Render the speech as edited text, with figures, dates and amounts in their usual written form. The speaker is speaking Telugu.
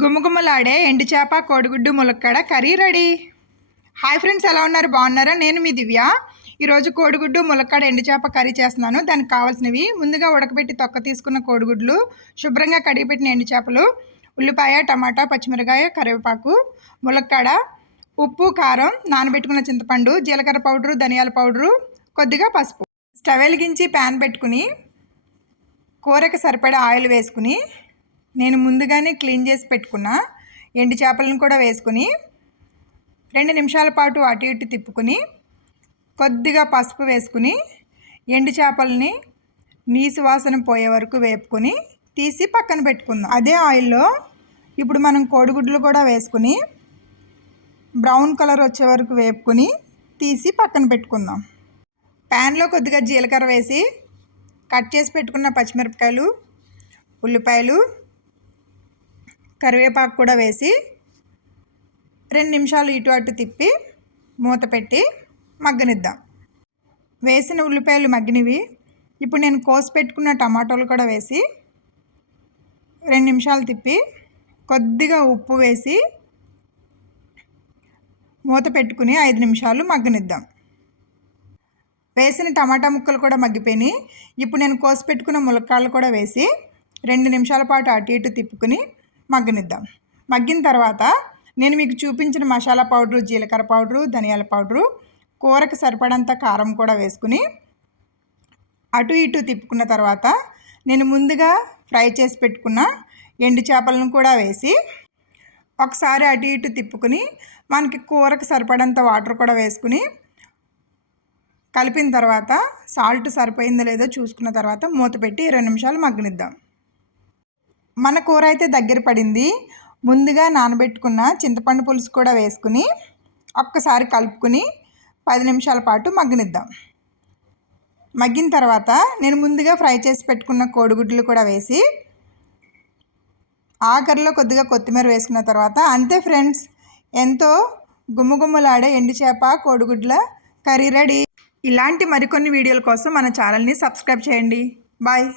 గుమగుమలాడే ఎండు చేప కోడిగుడ్డు ములక్కాడ కర్రీ రెడీ. హాయ్ ఫ్రెండ్స్, ఎలా ఉన్నారు? బాగున్నారా? నేను మీ దివ్య. ఈరోజు కోడిగుడ్డు ములక్కాడ ఎండు చేప కర్రీ చేస్తున్నాను. దానికి కావాల్సినవి ముందుగా ఉడకబెట్టి తొక్క తీసుకున్న కోడిగుడ్లు, శుభ్రంగా కడిగిపెట్టిన ఎండు చేపలు, ఉల్లిపాయ, టమాటా, పచ్చిమిరకాయ, కరివేపాకు, ములక్కాడ, ఉప్పు, కారం, నానబెట్టుకున్న చింతపండు, జీలకర్ర పౌడరు, ధనియాల పౌడరు, కొద్దిగా పసుపు. స్టవ్ వెలిగించి ప్యాన్ పెట్టుకుని కూరకు సరిపడా ఆయిల్ వేసుకుని నేను ముందుగానే క్లీన్ చేసి పెట్టుకున్న ఎండు చేపలను కూడా వేసుకుని 2 నిమిషాల పాటు అటు ఇటు తిప్పుకుని కొద్దిగా పసుపు వేసుకుని ఎండు చేపలని నీసు వాసన పోయే వరకు వేపుకొని తీసి పక్కన పెట్టుకుందాం. అదే ఆయిల్లో ఇప్పుడు మనం కోడిగుడ్లు కూడా వేసుకుని బ్రౌన్ కలర్ వచ్చే వరకు వేపుకొని తీసి పక్కన పెట్టుకుందాం. ప్యాన్లో కొద్దిగా జీలకర్ర వేసి కట్ చేసి పెట్టుకున్న పచ్చిమిరపకాయలు, ఉల్లిపాయలు, కరివేపాకు కూడా వేసి 2 నిమిషాలు ఇటు అటు తిప్పి మూత పెట్టి మగ్గనిద్దాం. వేసిన ఉల్లిపాయలు మగ్గినవి. ఇప్పుడు నేను కోసి పెట్టుకున్న టమాటోలు కూడా వేసి 2 నిమిషాలు తిప్పి కొద్దిగా ఉప్పు వేసి మూత పెట్టుకుని 5 నిమిషాలు మగ్గనిద్దాం. వేసిన టమాటా ముక్కలు కూడా మగ్గిపోయినాయి. ఇప్పుడు నేను కోసి పెట్టుకున్న ములక్కాడలు కూడా వేసి 2 నిమిషాల పాటు అటు ఇటు తిప్పుకుని మగ్గనిద్దాం. మగ్గిన తర్వాత నేను మీకు చూపించిన మసాలా పౌడరు, జీలకర్ర పౌడరు, ధనియాల పౌడరు, కూరకు సరిపడంత కారం కూడా వేసుకుని అటు ఇటు తిప్పుకున్న తర్వాత నేను ముందుగా ఫ్రై చేసి పెట్టుకున్న ఎండు చేపలను కూడా వేసి ఒకసారి అటు ఇటు తిప్పుకుని మనకి కూరకు సరిపడంత వాటర్ కూడా వేసుకుని కలిపిన తర్వాత సాల్ట్ సరిపోయిందో లేదో చూసుకున్న తర్వాత మూత పెట్టి 20 నిమిషాలు మగ్గనిద్దాం. మన కూర అయితే దగ్గర పడింది. ముందుగా నానబెట్టుకున్న చింతపండు పులుసు కూడా వేసుకుని ఒక్కసారి కలుపుకుని 10 నిమిషాల పాటు మగ్గనిద్దాం. మగ్గిన తర్వాత నేను ముందుగా ఫ్రై చేసి పెట్టుకున్న కోడిగుడ్లు కూడా వేసి ఆఖరిలో కొద్దిగా కొత్తిమీర వేసుకున్న తర్వాత అంతే ఫ్రెండ్స్, ఎంతో గుమ్మగుమ్మలాడే ఎండు చేప కోడిగుడ్ల కర్రీ రెడీ. ఇలాంటి మరికొన్ని వీడియోల కోసం మన ఛానల్ని సబ్స్క్రైబ్ చేయండి. బాయ్.